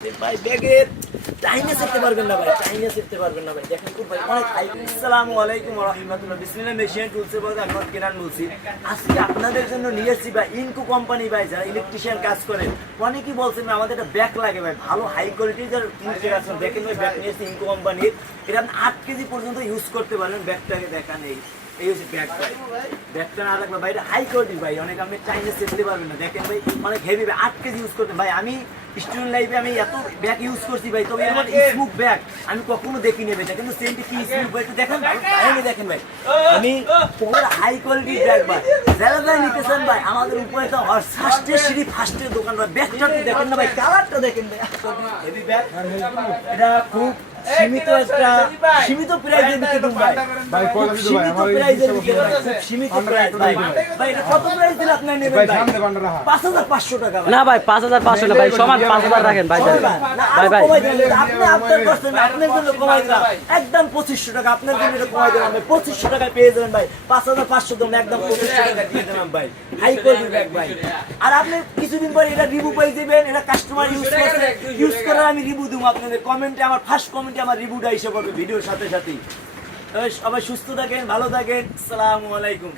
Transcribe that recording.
ভাই ব্যাগের চাইনা শিখতে পারবেন না ভাই, চাইনা শিখতে পারবেন না ভাই। দেখেন খুব ভাই অনেক হাই। আসসালামু আলাইকুম ওয়া রাহমাতুল্লাহ। বিসমিল্লাহ মেশিন টুলসে বলতে আমি কেনান বলছি। আজকে আপনাদের জন্য নিয়ে এসেছি ভাই ইনকো কোম্পানি ভাই, যারা ইলেকট্রিশিয়ান কাজ করে অনেকেই বলছেন ভাই আমাদের একটা ব্যাগ লাগে ভাই, ভালো হাই কোয়ালিটির যারা কিনতে আছেন দেখেন ভাই ব্যাগ নিয়ে এসেছি ইনকো কোম্পানির। এটা আপনি 8 কেজি পর্যন্ত ইউজ করতে পারবেন। ব্যাগটাকে দেখান, এই হচ্ছে ব্যাগ ভাই। ব্যাগটা না রাখলে ভাই এটা হাই কোয়ালিটি ভাই, অনেক আপনি চাইনা শিখতে পারবেন না। দেখেন ভাই অনেক হেভি ভাই, 8 কেজি ইউজ করতে ভাই। আমি স্টুডেন্ট লাইফে আমি এত ব্যাগ ইউজ করছি ভাই, তবে এমন স্মুথ ব্যাগ আমি কখনো দেখিনি ভাই। কিন্তু সেন্টি কি স্মুথ ভাই, একটু দেখেন ভাই, দেখেন ভাই আমি পুরো হাই কোয়ালিটির ব্যাগ ভাই। যারা যারা নিতে চান ভাই আমাদের উপরে তো ফার্স্টের সিঁড়ি ফার্স্টের দোকান ভাই। ব্যাগটা দেখেন না ভাই, কালারটা দেখেন ভাই, হেভি ব্যাগ। এটা খুব সীমিত একটা সীমিত প্রাইসে বিক্রি করুন ভাই, সীমিত প্রাইসে বিক্রি ভাই, খুব সীমিত প্রাইস ভাই। ভাই এটা কত প্রাইস দিলে আপনি নেবেন ভাই? 5500 টাকা না ভাই, 5500 না ভাই, সমান 5000 রাখেন ভাই। ভাই ভাই আপনি আপনার করছেন, আপনার জন্য কমাই দিলাম একদম 2500 টাকা। আপনার জন্য এটা কমাই দিলাম ভাই, 2500 টাকায় পেয়ে যাবেন ভাই। 5500 দাম একদম 2500 টাকা দিয়ে দিলাম ভাই, হাই কোয়ালিটি ব্যাগ ভাই। আর আপনি কিছুদিন পরে এটা রিভিউ পেয়ে যাবেন, এটা কাস্টমার ইউজ করার আমি রিভিউ দেবো আপনাদের কমেন্টে। আমার ফার্স্ট কমেন্টে আমার রিভিউটা এসে পড়বে ভিডিওর সাথে সাথেই। সবাই সুস্থ থাকেন, ভালো থাকেন। আসসালামু আলাইকুম।